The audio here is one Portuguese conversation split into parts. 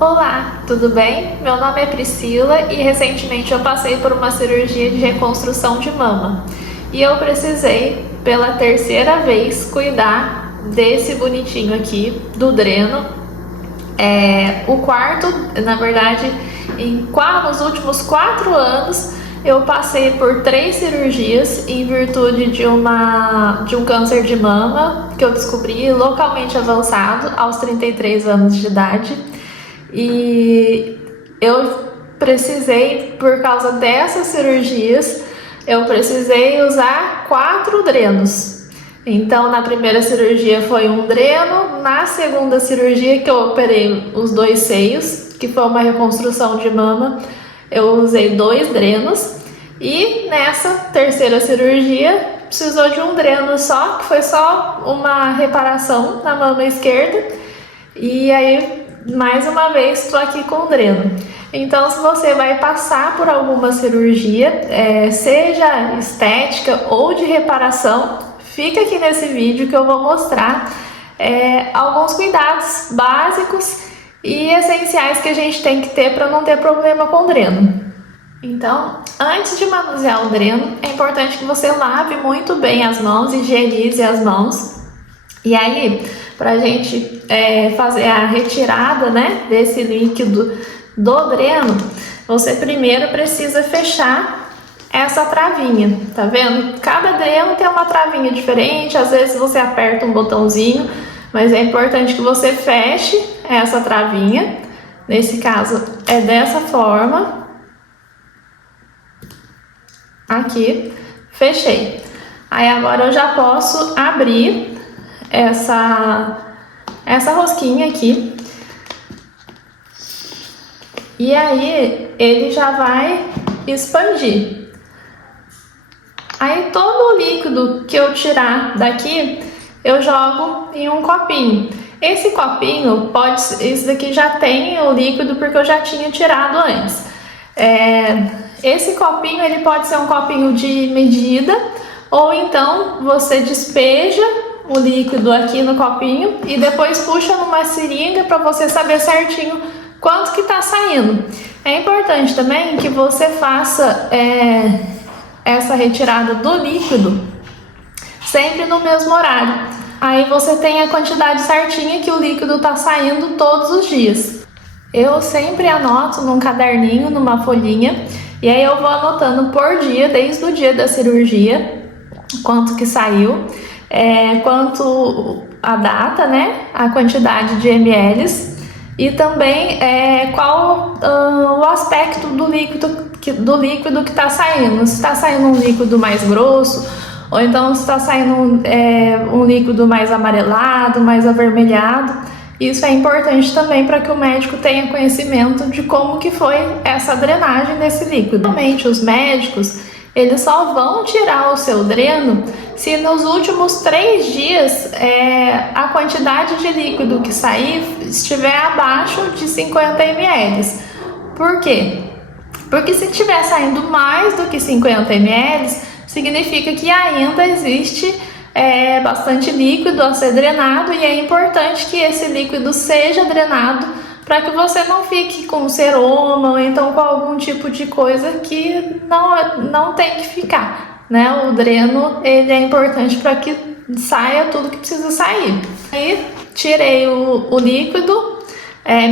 Olá, tudo bem? Meu nome é Priscila e recentemente eu passei por uma cirurgia de reconstrução de mama. E eu precisei, pela terceira vez, cuidar desse bonitinho aqui, do dreno. O quarto, na verdade, nos últimos 4 anos, eu passei por 3 cirurgias em virtude de um câncer de mama que eu descobri localmente avançado aos 33 anos de idade. E eu precisei, por causa dessas cirurgias, eu precisei usar 4 drenos. Então, na primeira cirurgia foi um dreno, na segunda cirurgia que eu operei os 2 seios, que foi uma reconstrução de mama, eu usei 2 drenos. E nessa terceira cirurgia precisou de um dreno só, que foi só uma reparação na mama esquerda. E aí, mais uma vez, estou aqui com o dreno. Então, se você vai passar por alguma cirurgia, seja estética ou de reparação, fica aqui nesse vídeo que eu vou mostrar alguns cuidados básicos e essenciais que a gente tem que ter para não ter problema com o dreno. Então, antes de manusear o dreno, é importante que você lave muito bem as mãos, higienize as mãos. E aí, para a gente fazer a retirada, né, desse líquido do dreno, você primeiro precisa fechar essa travinha, tá vendo? Cada dreno tem uma travinha diferente, às vezes você aperta um botãozinho, mas é importante que você feche essa travinha. Nesse caso, é dessa forma. Aqui, fechei. Aí agora eu já posso abrir essa rosquinha aqui. E aí ele já vai expandir. Aí todo o líquido que eu tirar daqui, eu jogo em um copinho. Esse copinho esse daqui já tem o líquido porque eu já tinha tirado antes. Esse copinho ele pode ser um copinho de medida, ou então você despeja o líquido aqui no copinho e depois puxa numa seringa para você saber certinho quanto que tá saindo. É importante também que você faça essa retirada do líquido sempre no mesmo horário. Aí você tem a quantidade certinha que o líquido tá saindo todos os dias. Eu sempre anoto num caderninho, numa folhinha, e aí eu vou anotando por dia, desde o dia da cirurgia, quanto que saiu, quanto a data, né, a quantidade de ml e também qual o aspecto do líquido que está saindo. Se está saindo um líquido mais grosso, ou então se está saindo um líquido mais amarelado, mais avermelhado. Isso é importante também para que o médico tenha conhecimento de como que foi essa drenagem desse líquido. Realmente, os médicos, eles só vão tirar o seu dreno se nos últimos 3 dias a quantidade de líquido que sair estiver abaixo de 50 ml. Por quê? Porque se estiver saindo mais do que 50 ml, significa que ainda existe bastante líquido a ser drenado, e é importante que esse líquido seja drenado para que você não fique com seroma ou então com algum tipo de coisa que não tem que ficar, né? O dreno ele é importante para que saia tudo que precisa sair. Aí tirei o líquido,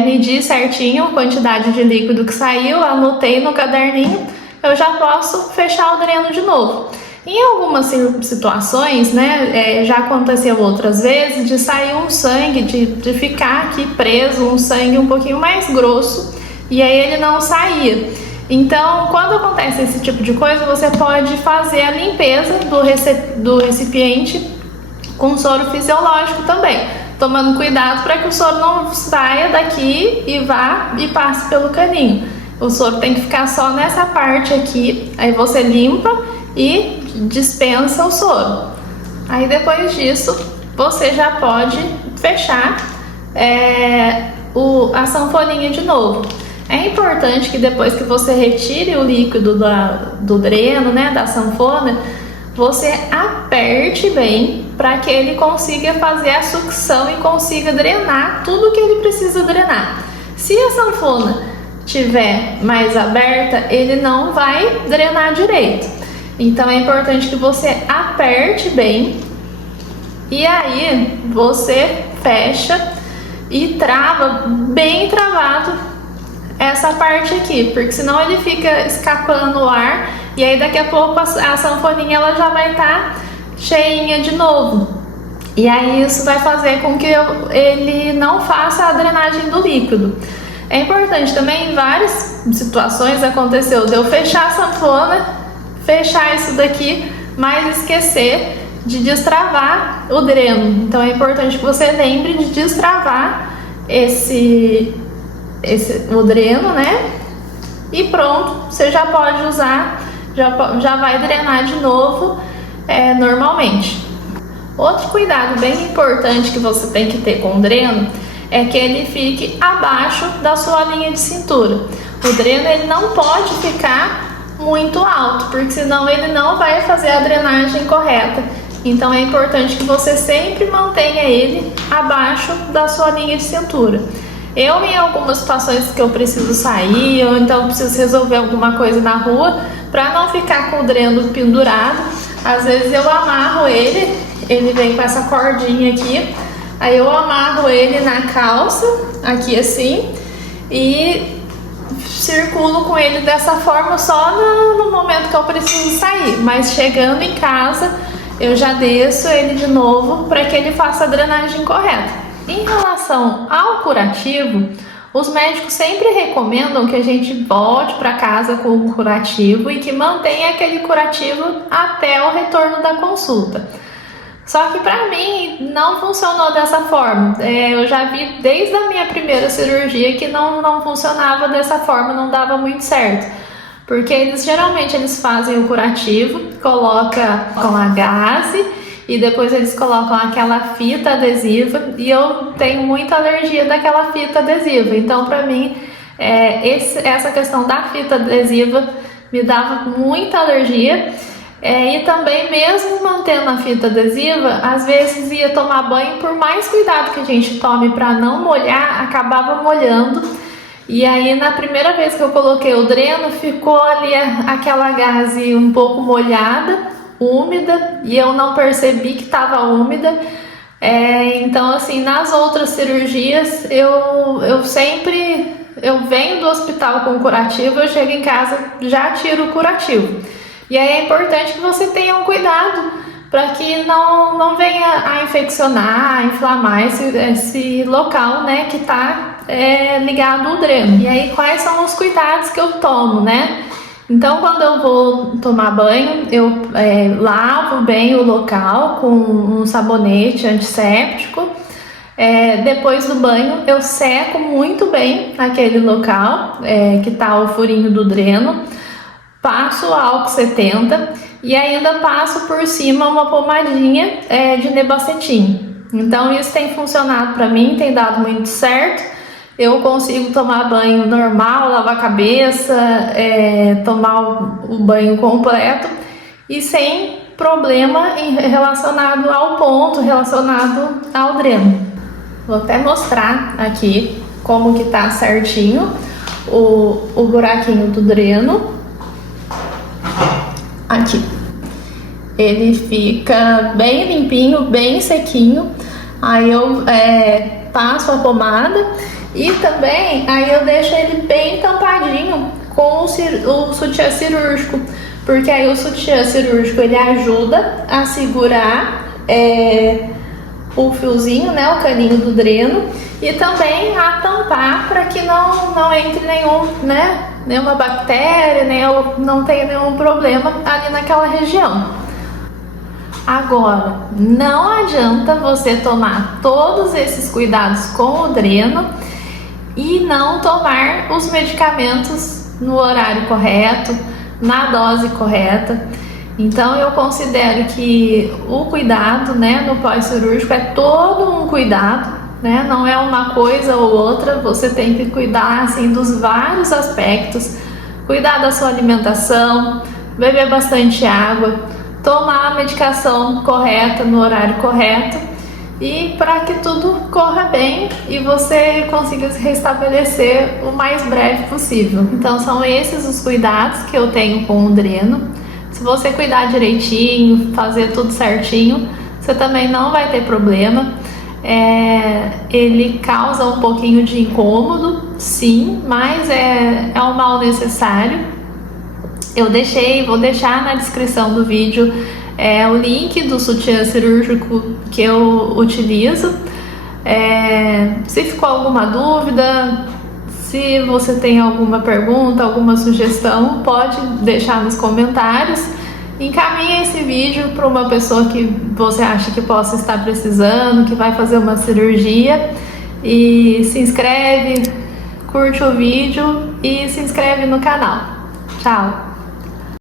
medi certinho a quantidade de líquido que saiu, anotei no caderninho, eu já posso fechar o dreno de novo. Em algumas situações, né, já aconteceu outras vezes de sair um sangue, de ficar aqui preso, um sangue um pouquinho mais grosso, e aí ele não saía. Então, quando acontece esse tipo de coisa, você pode fazer a limpeza do recipiente com soro fisiológico também, tomando cuidado para que o soro não saia daqui e vá e passe pelo caninho. O soro tem que ficar só nessa parte aqui, aí você limpa e dispensa o soro. Aí depois disso você já pode fechar a sanfoninha de novo. É importante que depois que você retire o líquido do dreno, né, da sanfona, você aperte bem para que ele consiga fazer a sucção e consiga drenar tudo que ele precisa drenar. Se a sanfona tiver mais aberta, ele não vai drenar direito. Então é importante que você aperte bem e aí você fecha e trava bem travado essa parte aqui, porque senão ele fica escapando o ar e aí daqui a pouco a sanfoninha ela já vai estar cheinha de novo. E aí isso vai fazer com que ele não faça a drenagem do líquido. É importante também, em várias situações aconteceu de eu fechar a sanfona, fechar isso daqui, mas esquecer de destravar o dreno. Então é importante que você lembre de destravar o dreno, né? E pronto, você já pode usar, já vai drenar de novo normalmente. Outro cuidado bem importante que você tem que ter com o dreno é que ele fique abaixo da sua linha de cintura. O dreno ele não pode ficar muito alto, porque senão ele não vai fazer a drenagem correta. Então é importante que você sempre mantenha ele abaixo da sua linha de cintura. Eu, em algumas situações que eu preciso sair ou então preciso resolver alguma coisa na rua, para não ficar com o dreno pendurado, às vezes eu amarro ele vem com essa cordinha aqui, aí eu amarro ele na calça, aqui assim, e circulo com ele dessa forma só no momento que eu preciso sair, mas chegando em casa eu já desço ele de novo para que ele faça a drenagem correta. Em relação ao curativo, os médicos sempre recomendam que a gente volte para casa com o curativo e que mantenha aquele curativo até o retorno da consulta. Só que para mim não funcionou dessa forma. Eu já vi desde a minha primeira cirurgia que não funcionava dessa forma, não dava muito certo. Porque geralmente eles fazem o curativo, colocam a gaze e depois eles colocam aquela fita adesiva e eu tenho muita alergia daquela fita adesiva. Então para mim essa questão da fita adesiva me dava muita alergia. E também, mesmo mantendo a fita adesiva, às vezes ia tomar banho, por mais cuidado que a gente tome para não molhar, acabava molhando. E aí, na primeira vez que eu coloquei o dreno, ficou ali aquela gaze um pouco molhada, úmida, e eu não percebi que estava úmida. Então, assim, nas outras cirurgias, eu venho do hospital com o curativo, eu chego em casa, já tiro o curativo. E aí é importante que você tenha um cuidado para que não venha a infeccionar, a inflamar esse local, né, que está ligado ao dreno. E aí quais são os cuidados que eu tomo, né? Então quando eu vou tomar banho, eu lavo bem o local com um sabonete antisséptico. Depois do banho eu seco muito bem aquele local que está o furinho do dreno. Passo álcool 70 e ainda passo por cima uma pomadinha de nebacetim. Então isso tem funcionado para mim, tem dado muito certo. Eu consigo tomar banho normal, lavar a cabeça, tomar o banho completo e sem problema relacionado ao ponto, relacionado ao dreno. Vou até mostrar aqui como que tá certinho o buraquinho do dreno. Aqui ele fica bem limpinho, bem sequinho. Aí eu passo a pomada e também aí eu deixo ele bem tampadinho com o sutiã cirúrgico, porque aí o sutiã cirúrgico ele ajuda a segurar o fiozinho, né, o caninho do dreno, e também a tampar para que não entre nenhuma bactéria, não tenha nenhum problema ali naquela região. Agora, não adianta você tomar todos esses cuidados com o dreno e não tomar os medicamentos no horário correto, na dose correta. Então eu considero que o cuidado, né, no pós-cirúrgico é todo um cuidado, né? Não é uma coisa ou outra, você tem que cuidar assim dos vários aspectos, cuidar da sua alimentação, beber bastante água, tomar a medicação correta no horário correto e para que tudo corra bem e você consiga se restabelecer o mais breve possível. Então são esses os cuidados que eu tenho com o dreno. Se você cuidar direitinho, fazer tudo certinho, você também não vai ter problema. Ele causa um pouquinho de incômodo, sim, mas é um mal necessário. Vou deixar na descrição do vídeo o link do sutiã cirúrgico que eu utilizo. Se ficou alguma dúvida, se você tem alguma pergunta, alguma sugestão, pode deixar nos comentários. Encaminhe esse vídeo para uma pessoa que você acha que possa estar precisando, que vai fazer uma cirurgia, e se inscreve, curte o vídeo e se inscreve no canal. Tchau!